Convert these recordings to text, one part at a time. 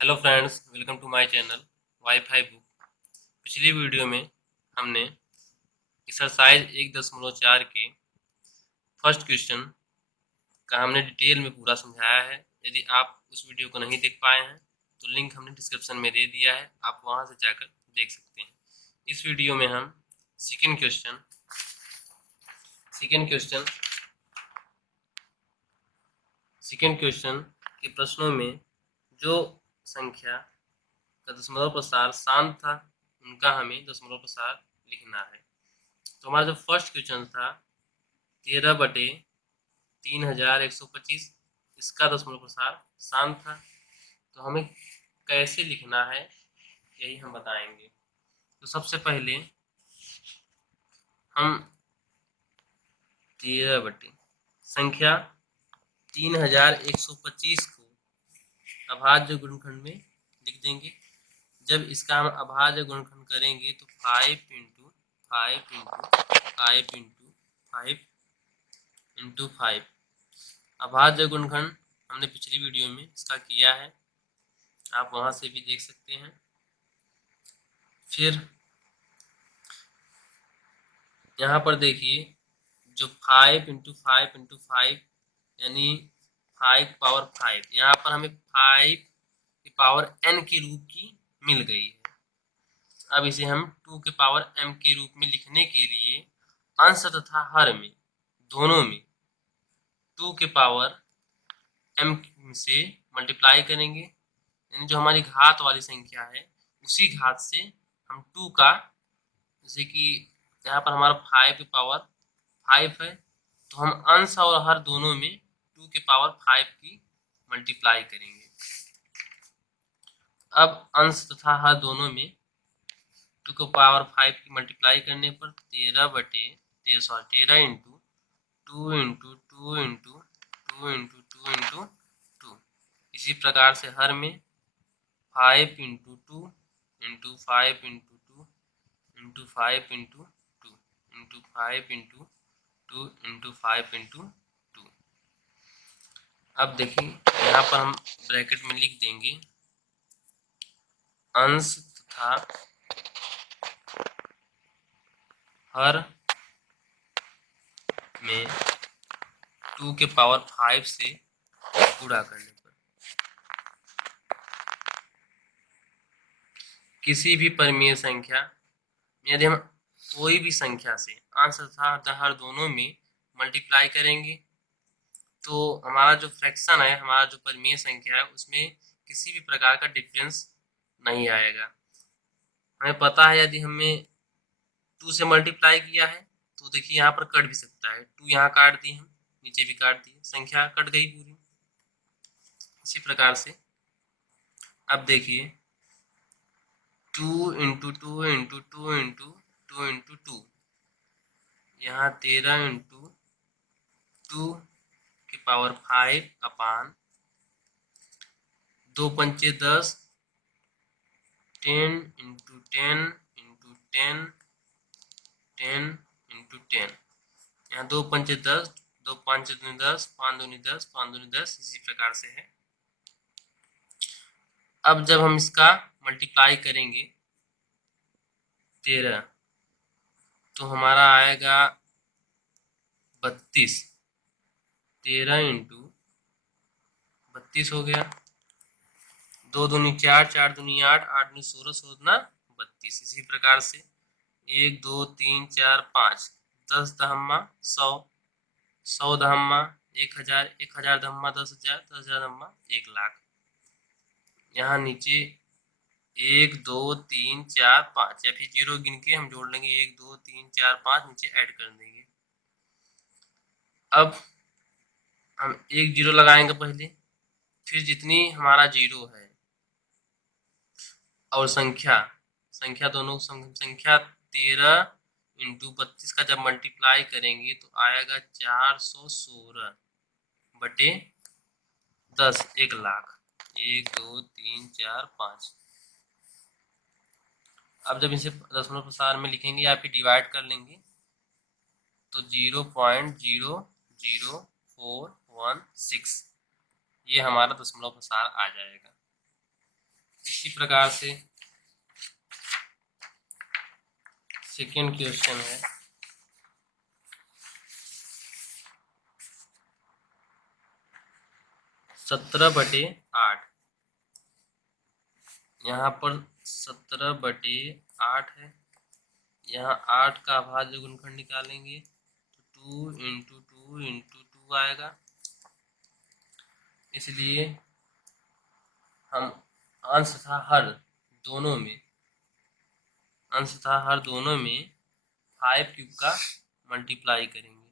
Hello friends, welcome to my channel wifi book. पिछली video में हमने एक्सरसाइज 1.4 के फर्स्ट क्वेश्चन का हमने डिटेल में पूरा समझाया है। यदि आप उस वीडियो को नहीं देख पाए हैं तो लिंक हमने डिस्क्रिप्शन में दे दिया है, आप वहां से जाकर देख सकते हैं। इस वीडियो में हम second question second question second question के प्रश्नों में जो संख्या का दशमलव प्रसार शांत था उनका हमें दशमलव प्रसार लिखना है। तो हमारा जो फर्स्ट क्वेश्चन था 13/3125, इसका दशमलव प्रसार शांत था। तो हमें कैसे लिखना है यही हम बताएंगे। तो सबसे पहले हम 13 संख्या 3125 को अभाज्य गुणनखंड में लिख देंगे। जब इसका हम अभाज्य गुणनखंड करेंगे तो 5 × 5 × 5 × 5 अभाज्य गुणनखंड हमने पिछली वीडियो में इसका किया है, आप वहां से भी देख सकते हैं। फिर यहाँ पर देखिए, जो 5 × 5 × 5 यानी 5 पावर 5, यहाँ पर हमें 5 की पावर n के रूप की मिल गई है। अब इसे हम 2 के पावर m के रूप में लिखने के लिए अंश तथा हर में दोनों में 2 के पावर m से मल्टीप्लाई करेंगे, यानी जो हमारी घात वाली संख्या है उसी घात से हम 2 का, जैसे कि यहाँ पर हमारा 5 की पावर 5 है तो हम अंश और हर दोनों में 2 के पावर 5 की मल्टीप्लाई करेंगे। अब अंश तथा हर दोनों में 2 के पावर 5 की मल्टीप्लाई करने पर 13 into 2 into 2 into 2 into 2 into 2। इसी प्रकार से हर में 5 into 2 into 5 into 2 into 5 into 2 into 5 into 2 into 5 into 2। अब देखिए, यहाँ पर हम ब्रैकेट में लिख देंगे अंश तथा हर में 2 के पावर 5 से गुणा करने पर किसी भी परिमेय संख्या, यदि हम कोई भी संख्या से अंश तथा हर दोनों में मल्टीप्लाई करेंगे तो हमारा जो फ्रैक्शन है, हमारा जो परिमेय संख्या है, उसमें किसी भी प्रकार का डिफरेंस नहीं आएगा। हमें पता है यदि हमें 2 से मल्टीप्लाई किया है तो देखिए यहाँ पर कट भी सकता है, 2 यहाँ काट दी, हम नीचे भी काट दिए, संख्या कट गई पूरी। इसी प्रकार से अब देखिए 2 इंटू 2 इंटू 2 इंटू 2 इंटू 2, यहाँ 13 इंटू 2 की पावर 5 अपान 2 पंचे 10, 10 इंटू 10 इंटू 10 10 इंटू 10, यहाँ 2 पंचे 10, 2 5 दूनी 10, 5 दूनी 10, 5 दूनी 10, इसी प्रकार से है। अब जब हम इसका मल्टीप्लाई करेंगे 13 तो हमारा आएगा 32, 13 इंटू 32 हो गया, 2 दूनी 4, 4 दूनी 8, 8 दूनी 16, 16 दूना 32। इसी प्रकार से 1 2 3 4 5, 10 दहम्मा 100, 100 दहम्मा 1000, 1000 दहम्मा 10,000, 10,000 दहम्मा 1,00,000। यहाँ नीचे 1 2 3 4 5, या फिर जीरो गिन के हम जोड़ लेंगे, 1 2 3 4 5 नीचे ऐड कर देंगे। अब हम एक जीरो लगाएंगे पहले, फिर जितनी हमारा जीरो है और संख्या संख्या दोनों संख्या 13 इंटू 32 का जब मल्टीप्लाई करेंगे तो आएगा 416 बटे 10, 1,00,000। 1 2 3 4 5। अब जब इसे दशमलव प्रसार में लिखेंगे या फिर डिवाइड कर लेंगे तो 0.00416 ये हमारा दशमलव प्रसार आ जाएगा। इसी प्रकार से सेकेंड क्वेश्चन है, सत्रह बटे आठ। यहाँ पर 17/8 है। यहाँ 8 का अभाज्य गुणनखंड निकालेंगे तो 2 इंटू 2 इंटू 2 आएगा। इसलिए हम अंश तथा हर दोनों में 5 क्यूब का मल्टीप्लाई करेंगे।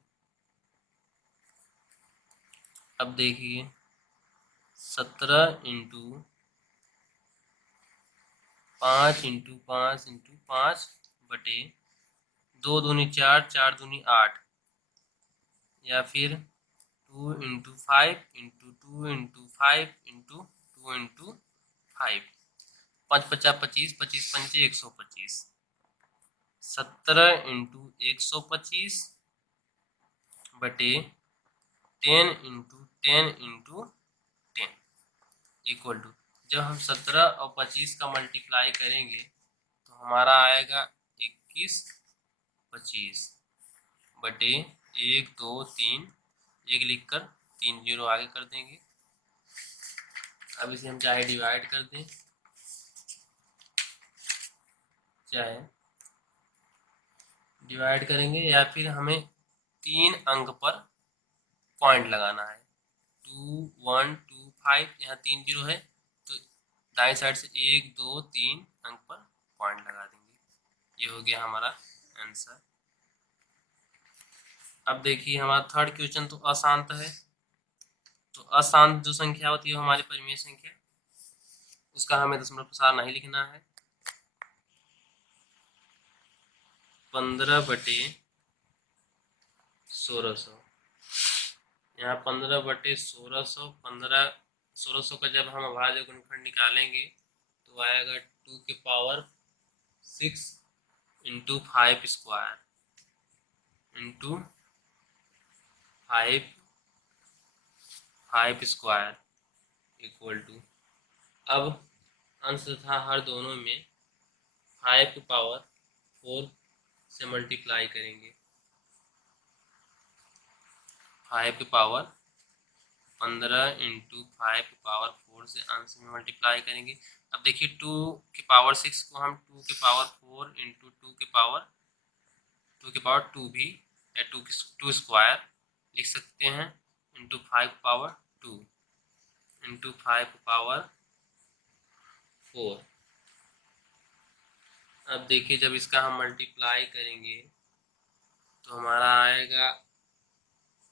अब देखिए 17 इंटू 5 इंटू 5 इंटू 5 बटे 2 दूनी 4, 4 दूनी 8, या फिर 2 into 5 into 2 into 5 into 2 into 5, 5 पचास 25, 25 पंचे 125, 17 इंटू 125 बटे 10 इंटू 10 इंटू 10 इक्वल टू, जब हम 17 और 25 का मल्टीप्लाई करेंगे तो हमारा आएगा 21 25 बटे 1 2 3, 1 लिखकर 3 जीरो आगे कर देंगे। अब इसे हम चाहे डिवाइड कर दें, चाहे डिवाइड करेंगे, या फिर हमें 3 अंक पर पॉइंट लगाना है। 2 1 2 5, यहाँ 3 जीरो है तो दाएं साइड से 1 2 3 अंक पर पॉइंट लगा देंगे। ये हो गया हमारा आंसर। अब देखिए हमारा थर्ड क्वेश्चन तो अशांत है। तो अशांत जो संख्या होती है हमारी परिमेय संख्या, उसका हमें दशमलव प्रसार नहीं लिखना है। 15 बटे 1600, यहाँ 15 बटे 1600, 1600 का जब हम अभाज्य गुणनखंड निकालेंगे तो आएगा 2 के power 6 into 5 square into 5 square equal to, अब अंश तथा हर दोनों में 5 की पावर 4 से मल्टीप्लाई करेंगे। 5 की पावर 15 इंटू 5 की पावर 4 से अंश में मल्टीप्लाई करेंगे। अब देखिए 2 की पावर 6 को हम 2 की पावर 4 इंटू 2 की पावर 2 भी, या 2 स्क्वायर लिख सकते हैं, इंटू 5 पावर 2 इंटू 5 पावर 4। अब देखिए जब इसका हम मल्टीप्लाई करेंगे तो हमारा आएगा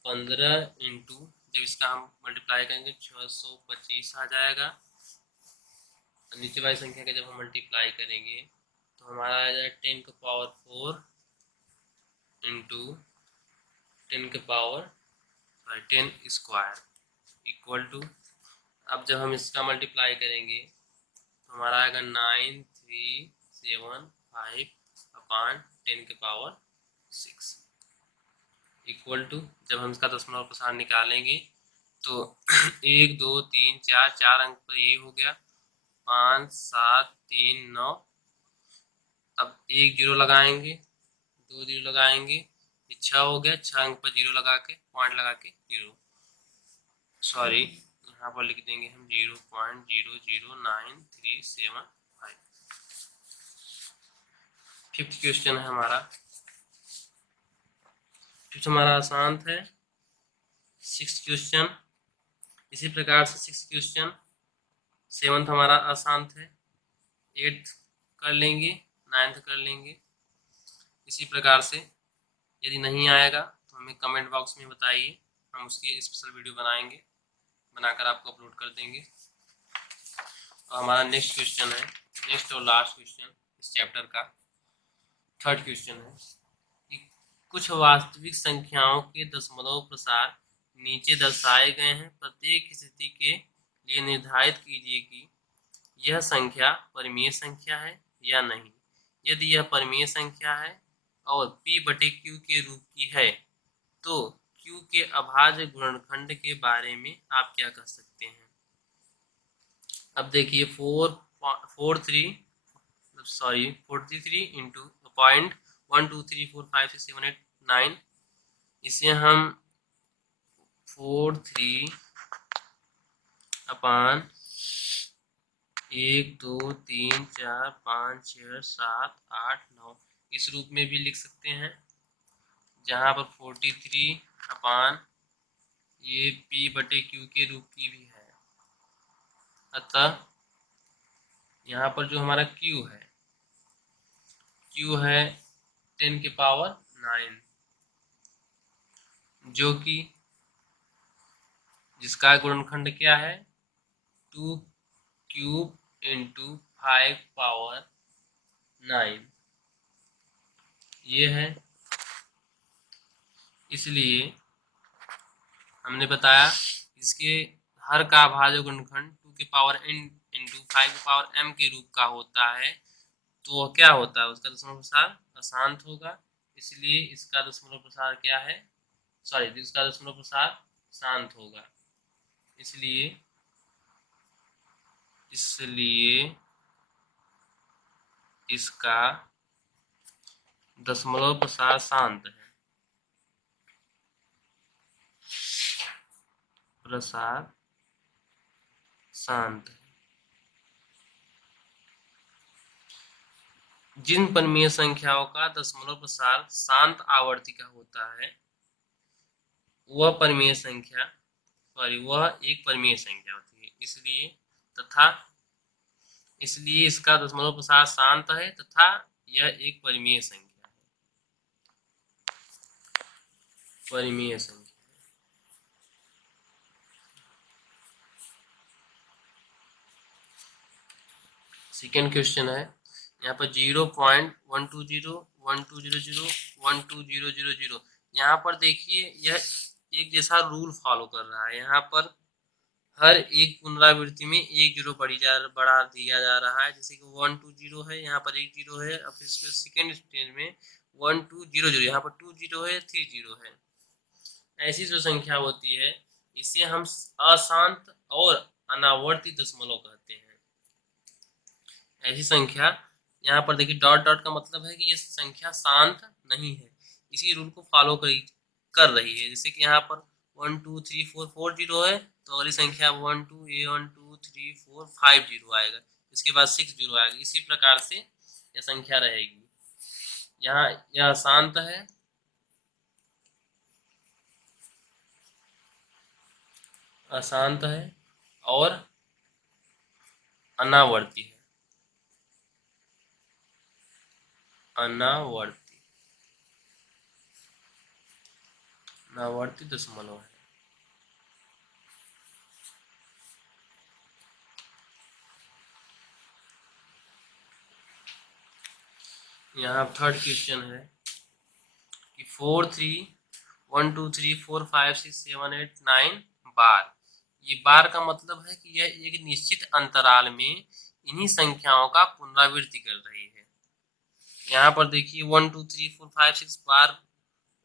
15 इंटू, जब इसका हम मल्टीप्लाई करेंगे 625 आ जाएगा। नीचे वाली संख्या का जब हम मल्टीप्लाई करेंगे तो हमारा आ जाएगा 10 का पावर 4 इंटू 10 के पावर 10 स्क्वायर इक्वल टू, अब जब हम इसका मल्टीप्लाई करेंगे तो हमारा आएगा 9375 अपॉन 10 के पावर 6 इक्वल टू, जब हम इसका दशमलव प्रसार निकालेंगे तो 1 2 3 4, 4 अंक पर ये हो गया, 5 7 3 9, अब 1 जीरो लगाएंगे, 2 जीरो लगाएंगे, 6 हो गया, 6 अंक पर जीरो लगा के पॉइंट लगा के जीरो, सॉरी यहाँ पर लिख देंगे हम 0.00935। फिफ्थ क्वेश्चन है हमारा, फिफ्थ हमारा आसान है। सिक्स क्वेश्चन इसी प्रकार से, सिक्स क्वेश्चन, सेवंथ हमारा आसान है, एट्थ कर लेंगे, नाइन्थ कर लेंगे। इसी प्रकार से यदि नहीं आएगा तो हमें कमेंट बॉक्स में बताइए, हम उसकी स्पेशल वीडियो बनाकर आपको अपलोड कर देंगे। और हमारा नेक्स्ट क्वेश्चन है, नेक्स्ट और लास्ट क्वेश्चन इस चैप्टर का थर्ड क्वेश्चन है कि कुछ वास्तविक संख्याओं के दशमलव प्रसार नीचे दर्शाए गए हैं। प्रत्येक स्थिति के लिए निर्धारित कीजिए कि यह संख्या परिमेय संख्या है या नहीं। यदि यह परिमेय संख्या है और p बटे q के रूप की है तो q के अभाज्य गुणनखंड के बारे में आप क्या कह सकते हैं। अब देखिए 4 43 इंटू 0.123456789, इसे हम 43 अपान 1 2 3 4 5 6 7 8 9 इस रूप में भी लिख सकते हैं, जहाँ पर 43 अपान ये P बटे Q के रूप की भी है। अतः यहाँ पर जो हमारा Q है 10 के पावर 9, जो कि जिसका गुणनखंड क्या है 2 क्यूब इंटू 5 पावर 9 ये है। इसलिए हमने बताया इसके हर का भाज्य गुणनखंड 2 के पावर n इंटू 5 के पावर m के रूप का होता है, तो क्या होता है उसका दशमलव प्रसार अशांत होगा। इसलिए इसका दशमलव प्रसार क्या है, इसका दशमलव प्रसार शांत होगा। इसलिए इसका दशमलव प्रसार शांत है। प्रसार शांत है। जिन परिमेय संख्याओं का दशमलव प्रसार शांत आवर्ती का होता है वह एक परिमेय संख्या होती है। इसलिए इसका दशमलव प्रसार शांत है तथा यह एक परिमेय संख्या है। सेकेंड क्वेश्चन है, यहाँ पर 0.120 यहाँ पर देखिए यह एक जैसा रूल फॉलो कर रहा है। यहाँ पर हर एक पुनरावृत्ति में एक जीरो बढ़ा दिया जा रहा है। जैसे कि 120 है, यहाँ पर एक जीरो है। अब इसके सेकेंड स्टेज में 1200, यहाँ पर 2 जीरो है, 3 जीरो है। ऐसी जो संख्या होती है इसे हम अशांत और अनावर्ती दशमलव कहते हैं। ऐसी संख्या यहाँ पर देखिए डॉट डॉट का मतलब है कि यह संख्या शांत नहीं है, इसी रूल को फॉलो कर रही है। जैसे कि यहाँ पर 1 2 3 4 4 जीरो है, तो अगली संख्या 1 2 3 4 5 जीरो आएगा, इसके बाद 6 जीरो आएगा। इसी प्रकार से यह संख्या रहेगी। यहाँ यह शांत है, अशांत है और अनावर्ती है। अनावर्ती दशमलव है। यहाँ थर्ड क्वेश्चन है कि 4 3 1 2 3 4 5 6 7 8 9 बार। ये बार का मतलब है कि यह एक निश्चित अंतराल में इन्हीं संख्याओं का पुनरावृत्ति कर रही है। यहाँ पर देखिए 1 2 3 4 5 6 बार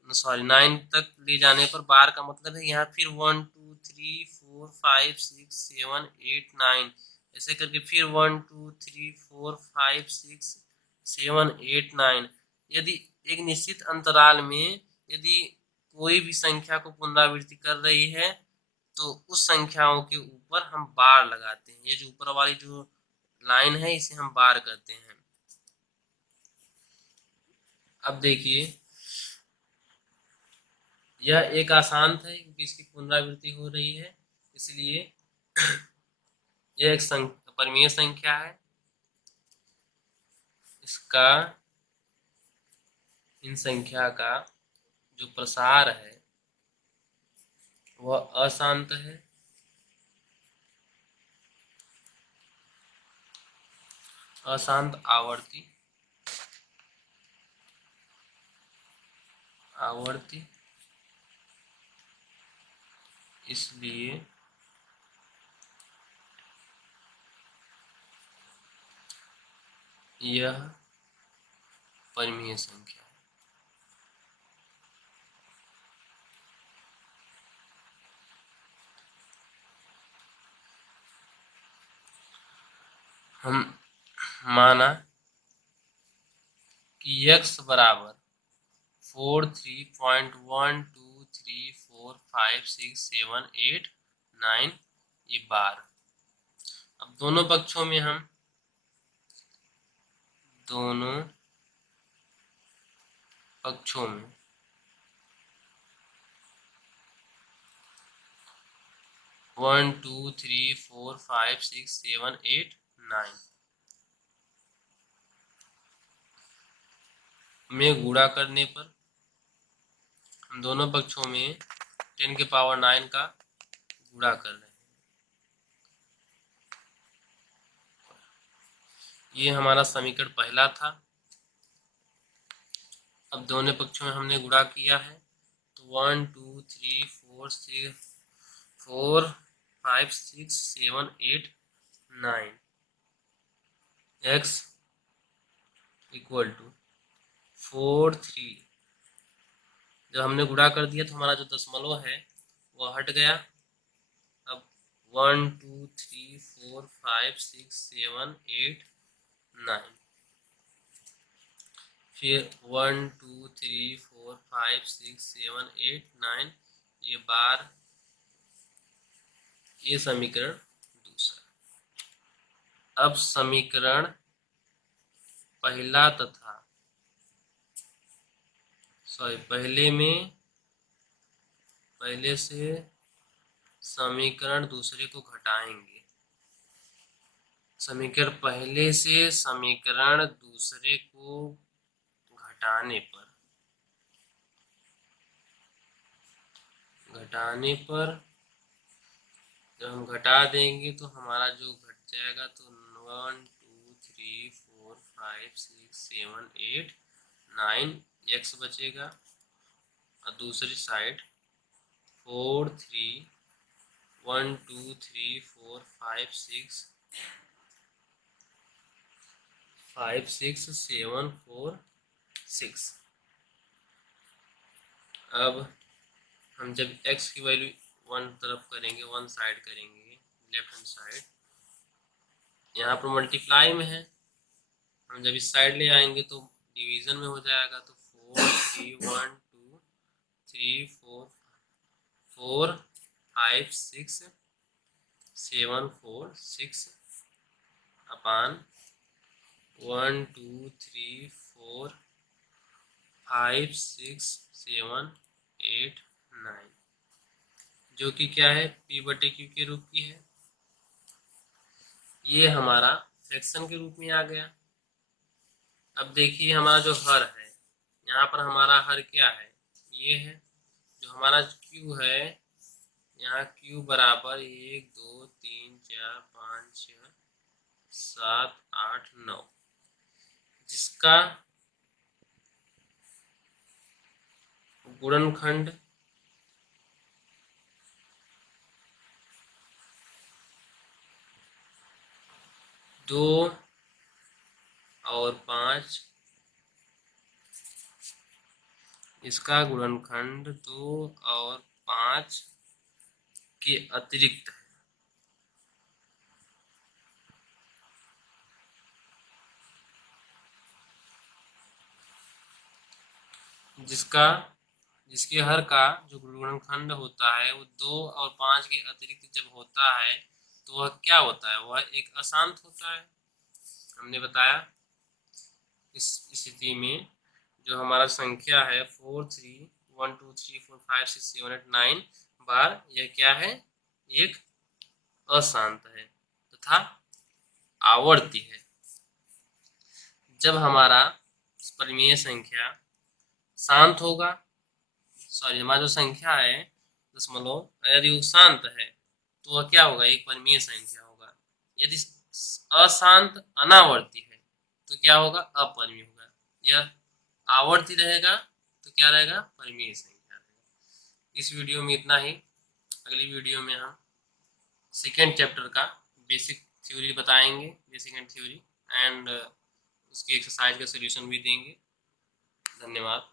9 तक ले जाने पर बार का मतलब है यहाँ फिर 1 2 3 4 5 6 7 8 9 ऐसे करके फिर 1 2 3 4 5 6 7 8 9। यदि एक निश्चित अंतराल में यदि कोई भी संख्या को पुनरावृत्ति कर रही है तो उस संख्याओं के ऊपर हम बार लगाते हैं। ये जो ऊपर वाली जो लाइन है इसे हम बार कहते हैं। अब देखिए यह एक अशांत है क्योंकि इसकी पुनरावृत्ति हो रही है, इसलिए यह एक परिमेय संख्या है। इसका इन संख्या का जो प्रसार है वह अशांत है, अशांत आवर्ती इसलिए यह परिमेय संख्या है। हम माना कि x बराबर 43.123456789 ये बार। अब दोनों पक्षों में हम दोनों पक्षों में 1 2 3 4 5 6 7 8 9 में गुणा करने पर हम दोनों पक्षों में 10 के पावर 9 का गुणा कर रहे हैं। ये हमारा समीकरण पहला था। अब दोनों पक्षों में हमने गुणा किया है तो 1 2 3 4 5 6 7 8 9 x इक्वल टू 4 3। जब हमने गुणा कर दिया तो हमारा जो दशमलव है वह हट गया। अब 1 2 3 4 5 6 7 8 9 फिर 1 2 3 4 5 6 7 8 9 ये बार। ये समीकरण दूसरा। अब समीकरण पहला तथा पहले से समीकरण दूसरे को घटाएंगे। समीकरण पहले से समीकरण दूसरे को घटाने जब हम घटा देंगे तो हमारा जो घट जाएगा तो 1 2 3 4 5 6 7 8 9 x बचेगा और दूसरी साइड 4 3 1 2 3 4 5 6 7 4 6। अब हम जब x की वैल्यू वन तरफ करेंगे, वन साइड करेंगे, लेफ्ट हैंड साइड, यहाँ पर मल्टीप्लाई में है, हम जब इस साइड ले आएंगे तो डिवीजन में हो जाएगा। तो 4 3 1 2 3 4 4 5 6 7 4 6 अपान 1 2 3 4 5 6 7 8 9 जो कि क्या है p बटे क्यू के रूप की है। ये हमारा फ्रैक्शन के रूप में आ गया। अब देखिए हमारा जो हर है, यहाँ पर हमारा हर क्या है, ये है। जो हमारा क्यू है, यहाँ क्यू बराबर 1 2 3 4 5 6 7 8 9 जिसका गुणनखंड 2 और 5, इसका गुणनखंड 2 और 5 के अतिरिक्त है। जिसके हर का जो गुणनखंड होता है वो 2 और 5 के अतिरिक्त जब होता है तो वह क्या होता है, वह एक अशांत होता है। हमने बताया इस स्थिति में जो हमारा संख्या है 4 3 1 2 3 4 5 6 7 8 9 बार, यह क्या है, एक अशांत है तथा आवर्ती है। जब हमारा परिमेय संख्या शांत होगा, हमारा जो संख्या है दशमलव, यदि वो शांत है तो वह क्या होगा, एक परिमेय संख्या होगा। यदि अशांत अनावर्ती है तो क्या होगा, अपरिमेय होगा। यह आवर्ती रहेगा तो क्या रहेगा, परिमेय संख्या रहेगा। इस वीडियो में इतना ही। अगली वीडियो में हम सेकेंड चैप्टर का बेसिक थ्योरी बताएंगे, बेसिक एंड थ्योरी, एंड उसकी एक्सरसाइज का सोल्यूशन भी देंगे। धन्यवाद।